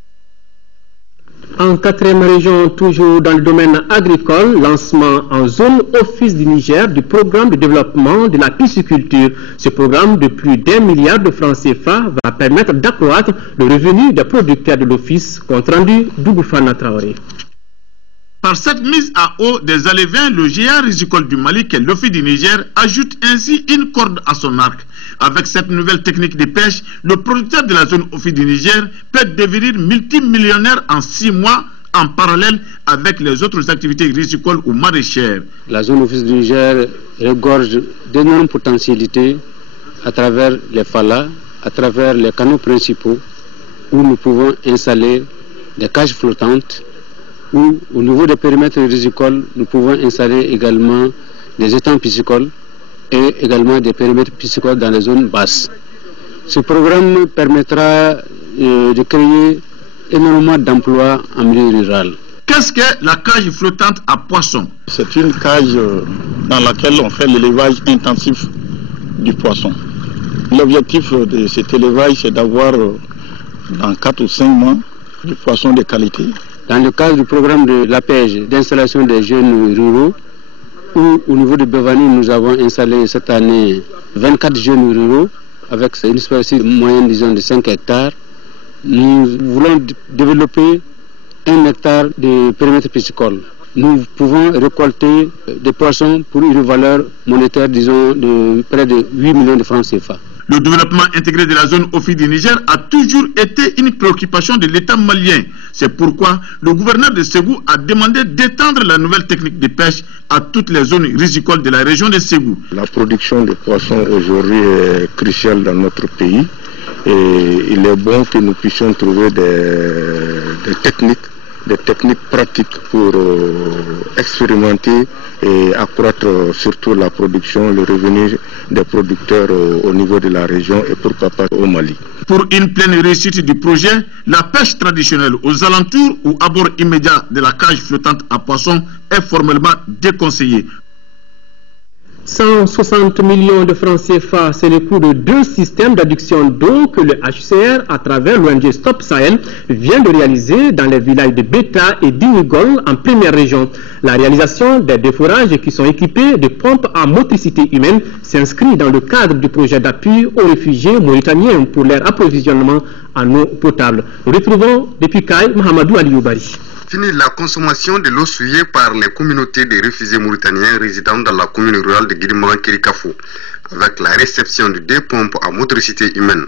En 4e région, toujours dans le domaine agricole, lancement en zone Office du Niger du programme de développement de la pisciculture. Ce programme de plus d'1 milliard de francs CFA va permettre d'accroître le revenu des producteurs de l'Office. Compte rendu d'Ougoufana Traoré. Par cette mise à eau des aléviens, le géant risicole du Mali, qui est l'Office du Niger, ajoute ainsi une corde à son arc. Avec cette nouvelle technique de pêche, le producteur de la zone Office du Niger peut devenir multimillionnaire en 6 mois, en parallèle avec les autres activités rizicoles ou maraîchères. La zone Office du Niger regorge d'énormes potentialités à travers les falas, à travers les canaux principaux, où nous pouvons installer des cages flottantes, où au niveau des périmètres rizicoles, nous pouvons installer également des étangs piscicoles et également des périmètres piscicoles dans les zones basses. Ce programme permettra de créer énormément d'emplois en milieu rural. Qu'est-ce que la cage flottante à poissons? C'est une cage dans laquelle on fait l'élevage intensif du poisson. L'objectif de cet élevage, c'est d'avoir dans 4 ou 5 mois du poisson de qualité. Dans le cadre du programme de la pêche, d'installation des jeunes ruraux, où au niveau de Bevani, nous avons installé cette année 24 jeunes ruraux avec une superficie moyenne, disons, de 5 hectares. Nous voulons développer 1 hectare de périmètre piscicole. Nous pouvons récolter des poissons pour une valeur monétaire, disons, de près de 8 millions de francs CFA. Le développement intégré de la zone Office du Niger a toujours été une préoccupation de l'État malien. C'est pourquoi le gouverneur de Ségou a demandé d'étendre la nouvelle technique de pêche à toutes les zones rizicoles de la région de Ségou. La production de poissons aujourd'hui est cruciale dans notre pays et il est bon que nous puissions trouver des techniques pratiques pour expérimenter et accroître surtout la production, le revenu des producteurs au niveau de la région et pourquoi pas au Mali. Pour une pleine réussite du projet, la pêche traditionnelle aux alentours ou à bord immédiat de la cage flottante à poissons est formellement déconseillée. 160 millions de francs CFA, c'est le coût de 2 systèmes d'adduction d'eau que le HCR, à travers l'ONG Stop Sahel, vient de réaliser dans les villages de Beta et d'Inigol en première région. La réalisation des déforages qui sont équipés de pompes à motricité humaine s'inscrit dans le cadre du projet d'appui aux réfugiés mauritaniens pour leur approvisionnement en eau potable. Retrouvons depuis Kaï Mohamedou Alioubari. Fini la consommation de l'eau souillée par les communautés de réfugiés mauritaniens résidant dans la commune rurale de Guirimaran-Kirikafou, avec la réception de 2 pompes à motricité humaine.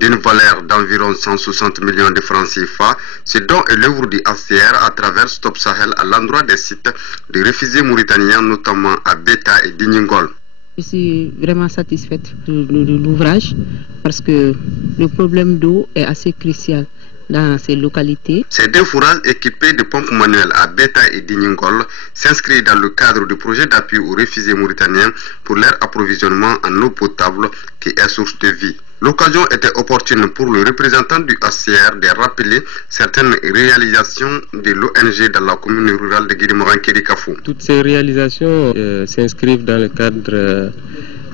D'une valeur d'environ 160 millions de francs CFA, ce don est l'œuvre du HCR à travers Stop Sahel à l'endroit des sites de réfugiés mauritaniens, notamment à Beta et Diningol. Je suis vraiment satisfaite de l'ouvrage parce que le problème d'eau est assez crucial dans ces localités. Ces 2 forages équipés de pompes manuelles à Beta et Diningol s'inscrivent dans le cadre du projet d'appui aux réfugiés mauritaniens pour leur approvisionnement en eau potable qui est source de vie. L'occasion était opportune pour le représentant du HCR de rappeler certaines réalisations de l'ONG dans la commune rurale de Guirimaran-Kirikafou. Toutes ces réalisations s'inscrivent dans le cadre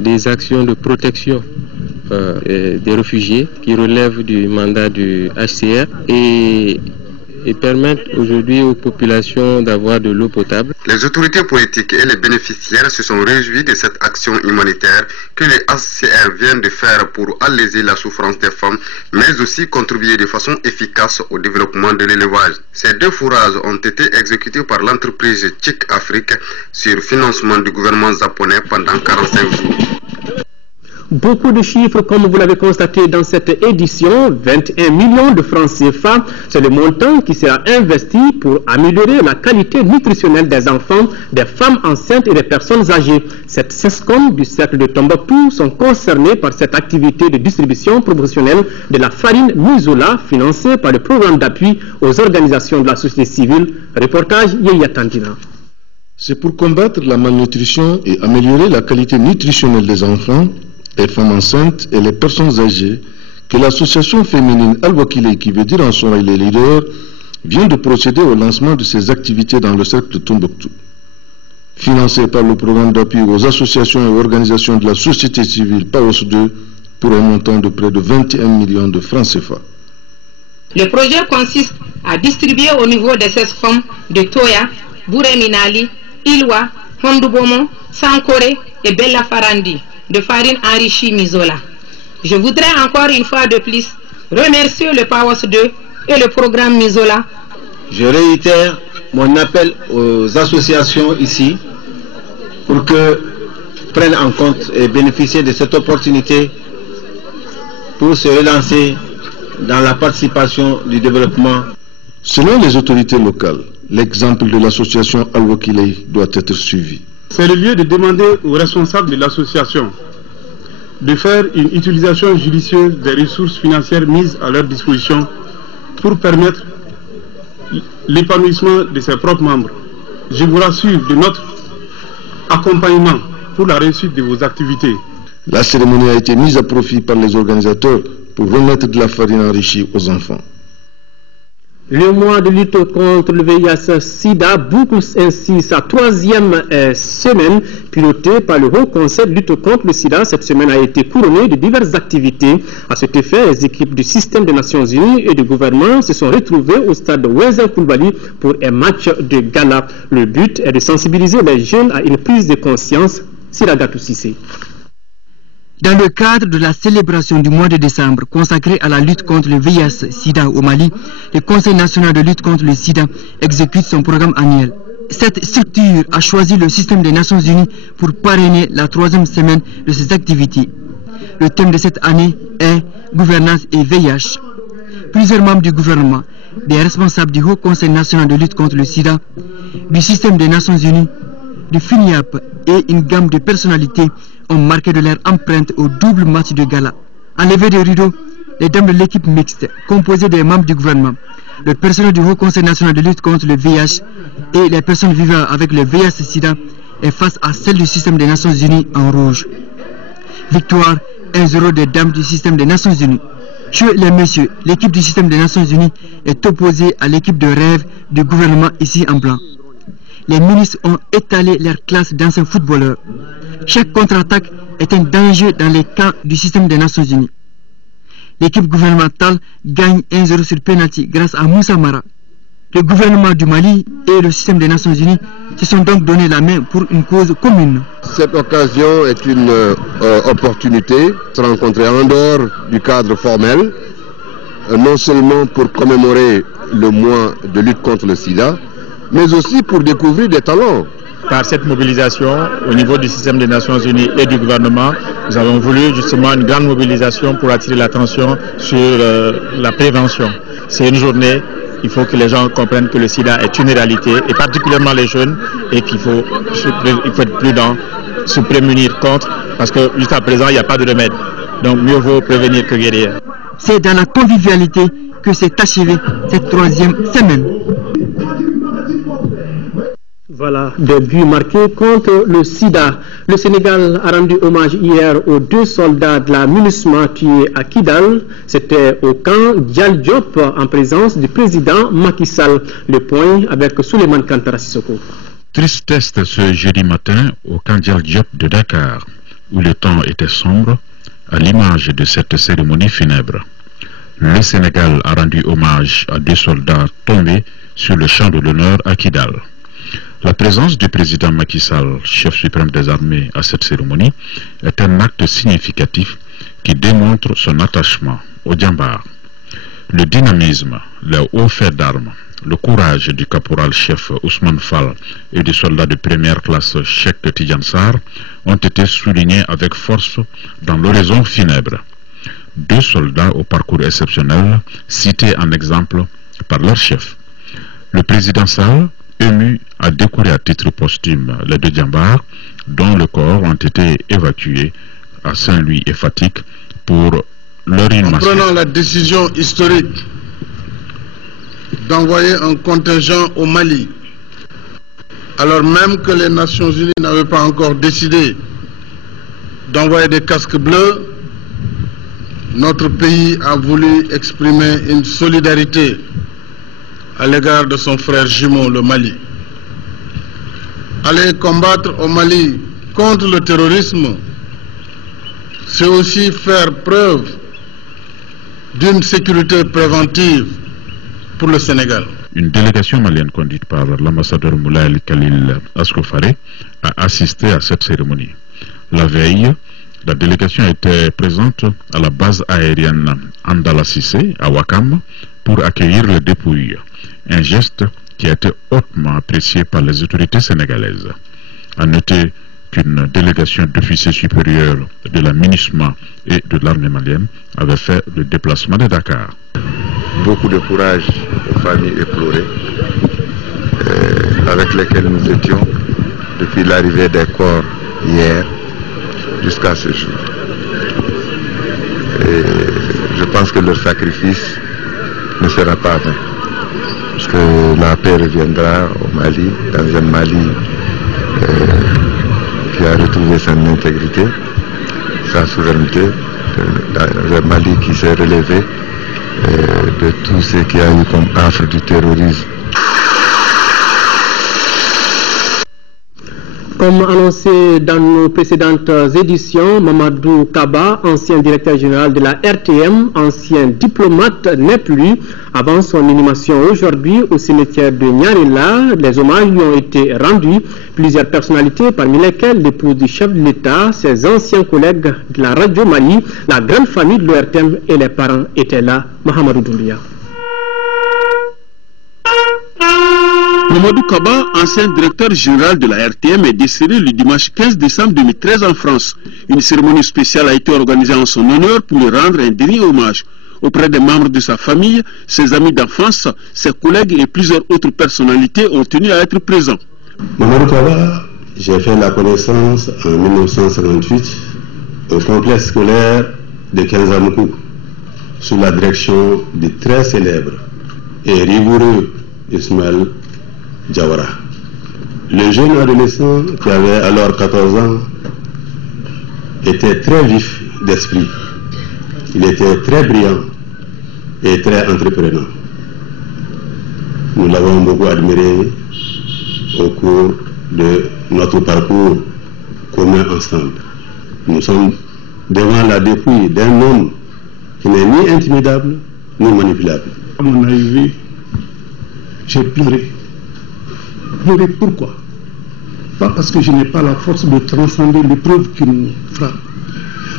des actions de protection des réfugiés qui relèvent du mandat du HCR et permettent aujourd'hui aux populations d'avoir de l'eau potable. Les autorités politiques et les bénéficiaires se sont réjouis de cette action humanitaire que le HCR vient de faire pour alléger la souffrance des femmes, mais aussi contribuer de façon efficace au développement de l'élevage. Ces 2 forages ont été exécutés par l'entreprise Chick Afrique sur financement du gouvernement japonais pendant 45 jours. Beaucoup de chiffres, comme vous l'avez constaté dans cette édition, 21 millions de francs CFA, c'est le montant qui sera investi pour améliorer la qualité nutritionnelle des enfants, des femmes enceintes et des personnes âgées. Cette SESCOM du cercle de Tombouctou sont concernés par cette activité de distribution promotionnelle de la farine Muzola, financée par le programme d'appui aux organisations de la société civile. Reportage Yeya Tandina. C'est pour combattre la malnutrition et améliorer la qualité nutritionnelle des enfants les femmes enceintes et les personnes âgées que l'association féminine Al-Wakilé, qui veut dire en son les leaders, vient de procéder au lancement de ses activités dans le cercle de Tombouctou. Financé par le programme d'appui aux associations et organisations de la société civile PAOS 2 pour un montant de près de 21 millions de francs CFA. Le projet consiste à distribuer au niveau de 16 femmes de Toya, Bouré-Minali, Ilwa, Hondubomo, Sankore et Bella Farandi de farine enrichie Mizola. Je voudrais encore une fois de plus remercier le PAOS 2 et le programme Mizola. Je réitère mon appel aux associations ici pour que prennent en compte et bénéficient de cette opportunité pour se relancer dans la participation du développement. Selon les autorités locales, l'exemple de l'association Al-Wakilé doit être suivi. C'est le lieu de demander aux responsables de l'association de faire une utilisation judicieuse des ressources financières mises à leur disposition pour permettre l'épanouissement de ses propres membres. Je vous rassure de notre accompagnement pour la réussite de vos activités. La cérémonie a été mise à profit par les organisateurs pour remettre de la farine enrichie aux enfants. Le mois de lutte contre le VIH-Sida boucle ainsi sa troisième semaine, pilotée par le Haut Conseil de lutte contre le Sida. Cette semaine a été couronnée de diverses activités. À cet effet, les équipes du système des Nations Unies et du gouvernement se sont retrouvées au stade de Wezel Koulibaly pour un match de gala. Le but est de sensibiliser les jeunes à une prise de conscience. Siragatou Sissé. Dans le cadre de la célébration du mois de décembre consacré à la lutte contre le VIH-Sida au Mali, le Conseil national de lutte contre le Sida exécute son programme annuel. Cette structure a choisi le système des Nations Unies pour parrainer la troisième semaine de ses activités. Le thème de cette année est Gouvernance et VIH. Plusieurs membres du gouvernement, des responsables du Haut Conseil national de lutte contre le Sida, du système des Nations Unies, du FINIAP et une gamme de personnalités ont marqué de leur empreinte au double match de gala. En levée de rideau, les dames de l'équipe mixte, composée des membres du gouvernement, le personnel du Haut Conseil national de lutte contre le VIH et les personnes vivant avec le VIH-Sida est face à celle du système des Nations Unies en rouge. Victoire 1-0 des dames du système des Nations Unies. Chez les messieurs, l'équipe du système des Nations Unies est opposée à l'équipe de rêve du gouvernement ici en blanc. Les ministres ont étalé leur classe d'anciens footballeurs. Chaque contre-attaque est un danger dans les camps du système des Nations Unies. L'équipe gouvernementale gagne 1-0 sur penalty grâce à Moussa Mara. Le gouvernement du Mali et le système des Nations Unies se sont donc donné la main pour une cause commune. Cette occasion est une opportunité de se rencontrer en dehors du cadre formel, non seulement pour commémorer le mois de lutte contre le sida, mais aussi pour découvrir des talents. Par cette mobilisation, au niveau du système des Nations Unies et du gouvernement, nous avons voulu justement une grande mobilisation pour attirer l'attention sur la prévention. C'est une journée, il faut que les gens comprennent que le sida est une réalité, et particulièrement les jeunes, et qu'il faut être prudent, se prémunir contre, parce que jusqu'à présent, il n'y a pas de remède. Donc mieux vaut prévenir que guérir. C'est dans la convivialité que s'est achevée cette troisième semaine. Voilà, des buts marqués contre le sida. Le Sénégal a rendu hommage hier aux 2 soldats de la MINUSMA tués à Kidal. C'était au camp Dial Diop en présence du président Macky Sall. Le point avec Souleymane Kantara Sissoko. Tristesse ce jeudi matin au camp Dial Diop de Dakar, où le temps était sombre, à l'image de cette cérémonie funèbre. Le Sénégal a rendu hommage à 2 soldats tombés sur le champ de l'honneur à Kidal. La présence du président Macky Sall, chef suprême des armées, à cette cérémonie est un acte significatif qui démontre son attachement au Djambar. Le dynamisme, le haut fait d'armes, le courage du caporal-chef Ousmane Fall et du soldat de première classe Cheikh Tidiane Sarr ont été soulignés avec force dans l'horizon funèbre. 2 soldats au parcours exceptionnel cités en exemple par leur chef. Le président Sall, ému, a décoré à titre posthume les 2 Djambars dont le corps ont été évacués à Saint-Louis et Fatick pour leur inhumation. En prenant la décision historique d'envoyer un contingent au Mali, alors même que les Nations Unies n'avaient pas encore décidé d'envoyer des casques bleus, notre pays a voulu exprimer une solidarité à l'égard de son frère jumeau, le Mali. Aller combattre au Mali contre le terrorisme, c'est aussi faire preuve d'une sécurité préventive pour le Sénégal. Une délégation malienne conduite par l'ambassadeur Moulaye Khalil Askofare a assisté à cette cérémonie. La veille, la délégation était présente à la base aérienne Andala Cissé à Ouakam pour accueillir les dépouilles. Un geste qui a été hautement apprécié par les autorités sénégalaises. À noter qu'une délégation d'officiers supérieurs de la MINUSMA et de l'armée malienne avait fait le déplacement de Dakar. Beaucoup de courage aux familles éplorées avec lesquelles nous étions depuis l'arrivée des corps hier jusqu'à ce jour. Et je pense que leur sacrifice ne sera pas vain, parce que la paix reviendra au Mali, dans un Mali qui a retrouvé son intégrité, sa souveraineté, dans un Mali qui s'est relevé de tout ce qu'il y a eu comme affre du terrorisme. Comme annoncé dans nos précédentes éditions, Mamadou Kaba, ancien directeur général de la RTM, ancien diplomate, n'est plus. Avant son inhumation aujourd'hui au cimetière de Nyarela, les hommages lui ont été rendus. Plusieurs personnalités, parmi lesquelles l'épouse du chef de l'État, ses anciens collègues de la Radio Mali, la grande famille de l'ORTM et les parents étaient là. Mahamadou Doumbia. Mamadou Kaba, ancien directeur général de la RTM, est décédé le dimanche 15 décembre 2013 en France. Une cérémonie spéciale a été organisée en son honneur pour lui rendre un dernier hommage. Auprès des membres de sa famille, ses amis d'enfance, ses collègues et plusieurs autres personnalités ont tenu à être présents. Mamadou Kaba, j'ai fait la connaissance en 1958 au complexe scolaire de Kenzamoukou, sous la direction du très célèbre et rigoureux Ismaël Diawara. Le jeune adolescent qui avait alors 14 ans était très vif d'esprit. Il était très brillant et très entreprenant. Nous l'avons beaucoup admiré au cours de notre parcours commun ensemble. Nous sommes devant la dépouille d'un homme qui n'est ni intimidable ni manipulable. À mon arrivée, j'ai pleuré. Pleurer pourquoi? Pas parce que je n'ai pas la force de transcender l'épreuve qui nous frappe,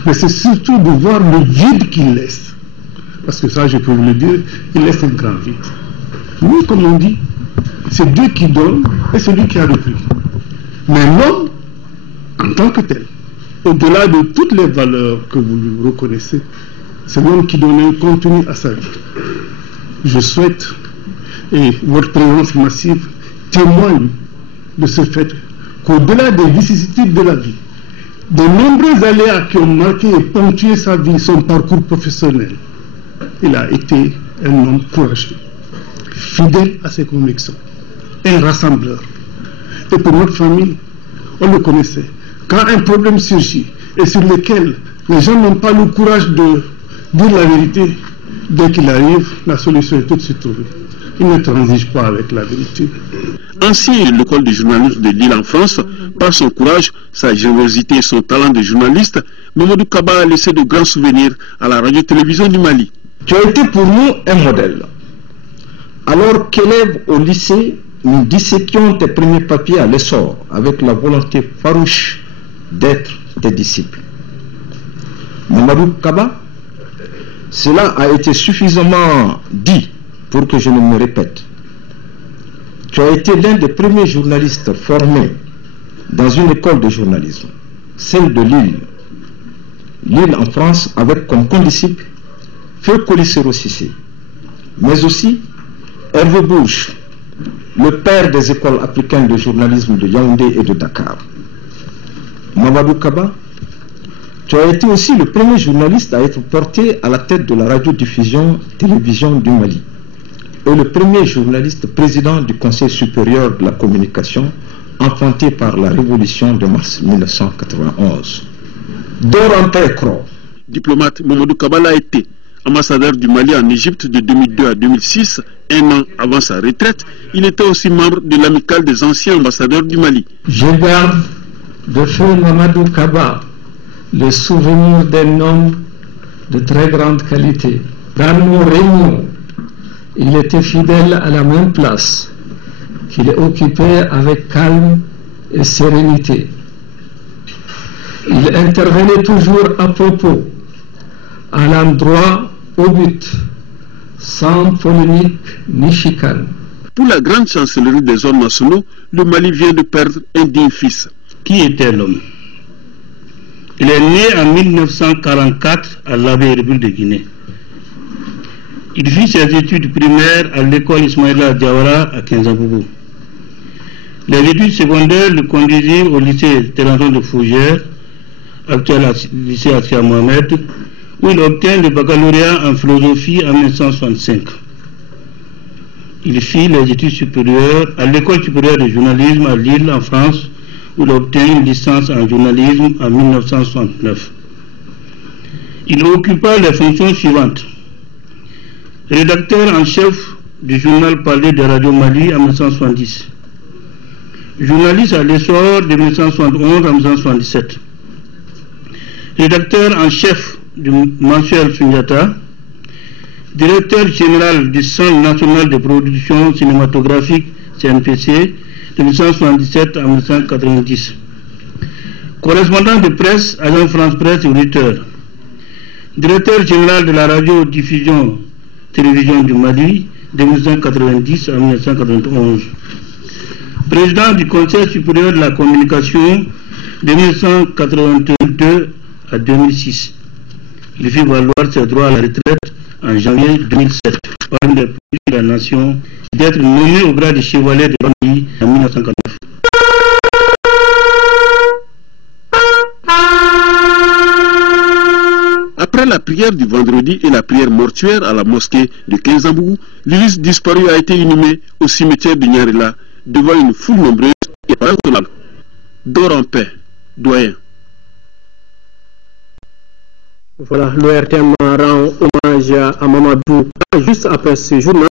mais c'est surtout de voir le vide qu'il laisse. Parce que ça, je peux vous le dire, il laisse un grand vide. Oui, comme on dit, c'est Dieu qui donne et c'est lui qui a repris. Mais l'homme, en tant que tel, au-delà de toutes les valeurs que vous lui reconnaissez, c'est l'homme qui donne un contenu à sa vie. Je souhaite, et votre présence massive témoigne de ce fait qu'au-delà des vicissitudes de la vie, de nombreux aléas qui ont marqué et ponctué sa vie, son parcours professionnel, il a été un homme courageux, fidèle à ses convictions, un rassembleur. Et pour notre famille, on le connaissait. Quand un problème surgit et sur lequel les gens n'ont pas le courage de dire la vérité, dès qu'il arrive, la solution est tout de suite trouvée. Il ne transige pas avec la vérité. Ancien de l'école de journalisme de Lille en France, par son courage, sa générosité et son talent de journaliste, Mamadou Kaba a laissé de grands souvenirs à la radio-télévision du Mali. Tu as été pour nous un modèle. Alors qu'élève au lycée, nous disséquions tes premiers papiers à l'essor avec la volonté farouche d'être tes disciples. Mamadou Kaba, cela a été suffisamment dit pour que je ne me répète. Tu as été l'un des premiers journalistes formés dans une école de journalisme, celle de Lille. Lille en France, avec comme condisciple Feu Colicero Cissé, mais aussi Hervé Bouche, le père des écoles africaines de journalisme de Yaoundé et de Dakar. Mamadou Kaba, tu as été aussi le premier journaliste à être porté à la tête de la radiodiffusion-télévision du Mali et le premier journaliste président du Conseil supérieur de la communication enfanté par la révolution de mars 1991. Dorampekro. Diplomate, Mamadou Kabala a été ambassadeur du Mali en Égypte de 2002 à 2006, un an avant sa retraite. Il était aussi membre de l'amicale des anciens ambassadeurs du Mali. Je garde de feu Mamadou Kaba le souvenir d'un homme de très grande qualité. Dans nos réunions, il était fidèle à la même place qu'il occupait avec calme et sérénité. Il intervenait toujours à propos, à l'endroit, au but, sans polémique ni chicane. Pour la grande chancellerie des ordres nationaux, le Mali vient de perdre un digne fils. Qui était l'homme? Il est né en 1944 à l'Abbé-République de Guinée. Il fit ses études primaires à l'école Ismaïla Diawara à Kinzaboubou. Les études secondaires le conduisirent au lycée Terranton de Fougères, actuel lycée Atia Mohamed, où il obtint le baccalauréat en philosophie en 1965. Il fit les études supérieures à l'école supérieure de journalisme à Lille, en France, où il obtint une licence en journalisme en 1969. Il occupa les fonctions suivantes. Rédacteur en chef du journal Parler de Radio Mali en 1970. Journaliste à l'essor de 1971 à 1977. Rédacteur en chef du mensuel Sunyata. Directeur général du Centre national de production cinématographique CNPC de 1977 à 1990. Correspondant de presse, agent France Presse et auditeur. Directeur général de la radio-diffusion télévision du Mali de 1990 à 1991. Président du Conseil supérieur de la communication de 1982 à 2006. Il fit valoir ses droits à la retraite en janvier 2007 par une des plus de la nation d'être nommé au grade de chevalier de l'Ordre en 1949. Après la prière du vendredi et la prière mortuaire à la mosquée de Kinzaboubou, l'Iris disparu a été inhumé au cimetière de Nyarila devant une foule nombreuse et raisonnable. Dors en paix, doyen. Voilà, l'ORTM rend hommage à Mamadou juste après ce journal.